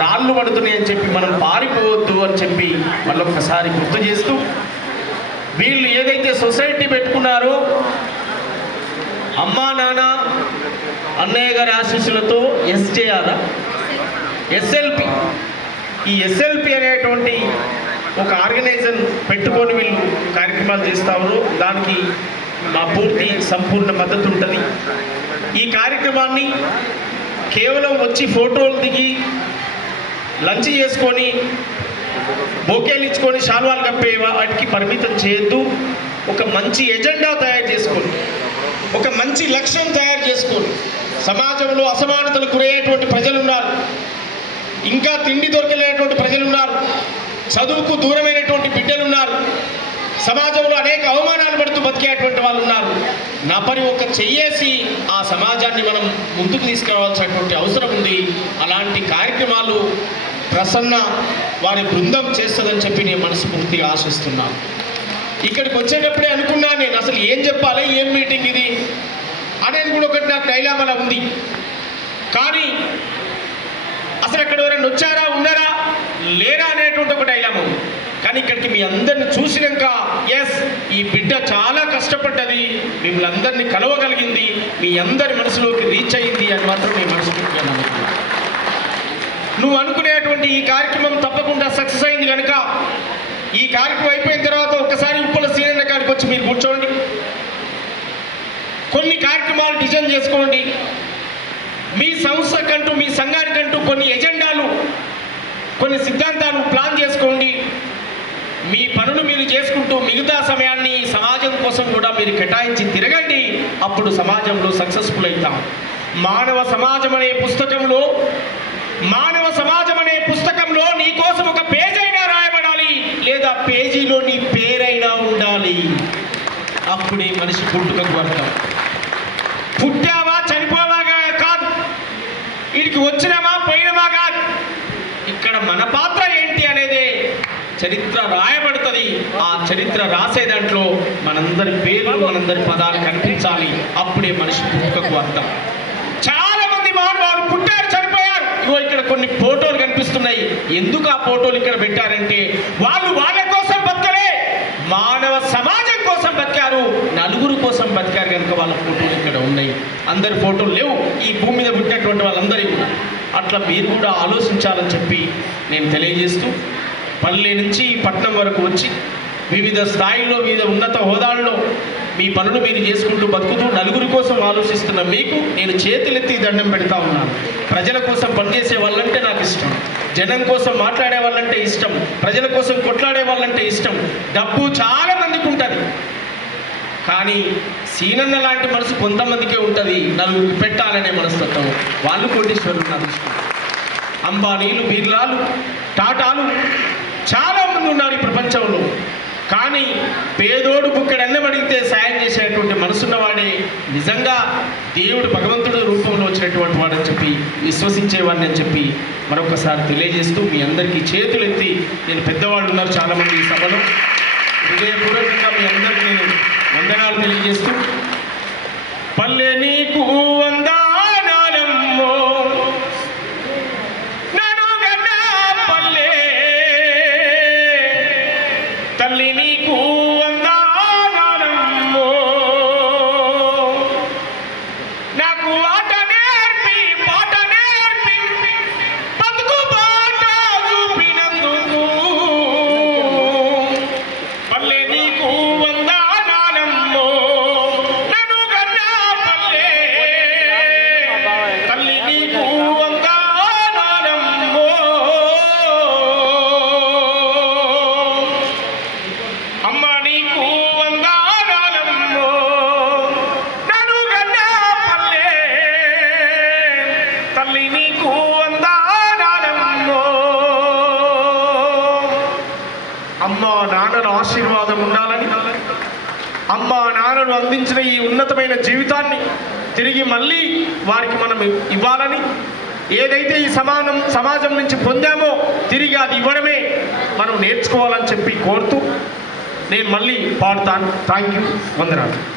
రాళ్ళు పడుతున్నాయి అని చెప్పి మనం పారిపోవద్దు అని చెప్పి మళ్ళొక్కసారి గుర్తు చేస్తూ వీళ్ళు ఏదైతే సొసైటీ పెట్టుకున్నారో అమ్మా నాన్న అన్నయ్య గారి ఆశీస్సులతో ఎస్జేఆర్ ఎస్ఎల్పి. ఈ ఎస్ఎల్పి అనేటువంటి ఒక ఆర్గనైజర్ పెట్టుకొని వీళ్ళు కార్యక్రమాలు చేస్తారు దానికి మా పూర్తి సంపూర్ణ మద్దతు ఉంటుంది. ఈ కార్యక్రమాన్ని కేవలం వచ్చి ఫోటోలు దిగి లంచ్ చేసుకొని బోకేలు ఇచ్చుకొని శాల్వాలు కప్పే వాటికి పరిమితం చేయొద్దు. ఒక మంచి ఎజెండా తయారు చేసుకోండి. ఒక మంచి లక్ష్యం తయారు చేసుకోండి. సమాజంలో అసమానతలు గురయ్యేటువంటి ప్రజలు ఉన్నారు ఇంకా తిండి దొరకలేనటువంటి ప్రజలు ఉన్నారు చదువుకు దూరమైనటువంటి బిడ్డలు ఉన్నారు సమాజంలో అనేక అవమానాలు పడుతూ బతికేటువంటి వాళ్ళు ఉన్నారు నా పని ఒక చెయ్యేసి ఆ సమాజాన్ని మనం ముందుకు తీసుకురావాల్సినటువంటి అవసరం ఉంది. అలాంటి కార్యక్రమాలు ప్రసన్న వారి బృందం చేస్తుందని చెప్పి నేను మనస్ఫూర్తిగా ఆశిస్తున్నాను. ఇక్కడికి వచ్చేటప్పుడే అనుకున్నా నేను అసలు ఏం చెప్పాలి ఏం మీటింగ్ ఇది అనేది కూడా ఒకటి నాకు డైలామలా ఉంది. కానీ అసలు అక్కడ ఎవరైనా వచ్చారా ఉన్నారా లేరా అనేటువంటి ఒక డైలామ ఉంది. కానీ ఇక్కడికి మీ అందరిని చూసినాక ఎస్ ఈ బిడ్డ చాలా కష్టపడ్డది మిమ్మల్ని అందరినీ కలవగలిగింది మీ అందరి మనసులోకి రీచ్ అయింది అని మాత్రం మీ మనస్ఫూర్తిగా నమ్ముతున్నాను. నువ్వు అనుకునేటువంటి ఈ కార్యక్రమం తప్పకుండా సక్సెస్ అయింది కనుక ఈ కార్యక్రమం అయిపోయిన తర్వాత ఒక్కసారి ఉప్పల సీనియర్ కాడికి వచ్చి మీరు కూర్చోండి. కొన్ని కార్యక్రమాలు డిజైన్ చేసుకోండి. మీ సంస్థకంటూ మీ సంఘానికంటూ కొన్ని ఎజెండాలు కొన్ని సిద్ధాంతాలు ప్లాన్ చేసుకోండి. మీ పనులు మీరు చేసుకుంటూ మిగతా సమయాన్ని సమాజం కోసం కూడా మీరు కేటాయించి తిరగండి. అప్పుడు సమాజంలో సక్సెస్ఫుల్ అవుతాం. మానవ సమాజం అనే పుస్తకంలో మానవ సమాజం అనే పుస్తకంలో నీ కోసం ఒక పేజ్ అయినా రాయబడాలి లేదా పేజీలో నీ పేరైనా ఉండాలి అప్పుడే మనిషి పుట్టుకకు అర్థం పుట్టావా చనిపోవాగా కాదు. వీడికి వచ్చినామా పోయినామా కాదు. ఇక్కడ మన పాత్ర ఏంటి అనేదే చరిత్ర రాయబడుతుంది. ఆ చరిత్ర రాసే దాంట్లో మనందరి పేర్లు మనందరి పదాలు కనిపించాలి. అప్పుడే మనిషి పుట్టుకకు అర్థం చాలా మంది మానవాళ్ళు పుట్టారు చనిపోయారు. ఇగో ఇక్కడ కొన్ని ఫోటోలు కనిపిస్తున్నాయి. ఎందుకు ఆ ఫోటోలు ఇక్కడ పెట్టారంటే వాళ్ళు వాళ్ళ కోసం బతకలే మానవ సమాజం కోసం బతికారు నలుగురు కోసం బతికారు కనుక వాళ్ళ ఫోటోలు ఇక్కడ ఉన్నాయి. అందరి ఫోటోలు లేవు. ఈ భూమి మీద పుట్టినటువంటి వాళ్ళందరి కూడా. అట్లా మీరు కూడా ఆలోచించాలని చెప్పి నేను తెలియజేస్తూ పల్లె నుంచి పట్నం వరకు వచ్చి వివిధ స్థాయిలో వివిధ ఉన్నత హోదాల్లో మీ పనులు మీరు చేసుకుంటూ బతుకుతూ నలుగురి కోసం ఆలోచిస్తున్న మీకు నేను చేతులెత్తి దండం పెడతా ఉన్నాను. ప్రజల కోసం పనిచేసే వాళ్ళంటే నాకు ఇష్టం. జనం కోసం మాట్లాడే వాళ్ళంటే ఇష్టం. ప్రజల కోసం కొట్లాడే వాళ్ళంటే ఇష్టం. డబ్బు చాలా కానీ సీనన్న లాంటి మనసు కొంతమందికే ఉంటుంది. నలుగురికి పెట్టాలనే మనస్తత్వం. వాళ్ళు కోటీశ్వరులు నా దృష్టి అంబానీలు బిర్లాలు టాటాలు చాలా మంది ఉన్నారు ఈ ప్రపంచంలో. కానీ పేదోడు బుక్కడన్నం అడిగితే సాయం చేసేటువంటి మనసున్నవాడే నిజంగా దేవుడు భగవంతుడు రూపంలో వచ్చినటువంటి వాడని చెప్పి విశ్వసించేవాడిని అని చెప్పి మరొకసారి తెలియజేస్తూ మీ అందరికీ చేతులెత్తి నేను పెద్దవాళ్ళు ఉన్నారు చాలామంది ఈ సభలో. హృదయపూర్వకంగా మీ అందరికీ నేను వందనాలు తెలియజేస్తూ పల్లె నీకు వందనాలమ్మో నడుగన్న పల్లె తల్లి నీకు అమ్మ నాన్నల ఆశీర్వాదం ఉండాలని. అమ్మ నాన్నలు అందించిన ఈ ఉన్నతమైన జీవితాన్ని తిరిగి మళ్ళీ వారికి మనం ఇవ్వాలని. ఏదైతే ఈ సమానం సమాజం నుంచి పొందామో తిరిగి అది ఇవ్వడమే మనం నేర్చుకోవాలని చెప్పి కోరుతూ నేను మళ్ళీ పాడుతాను. థ్యాంక్ యూ వందనాలు.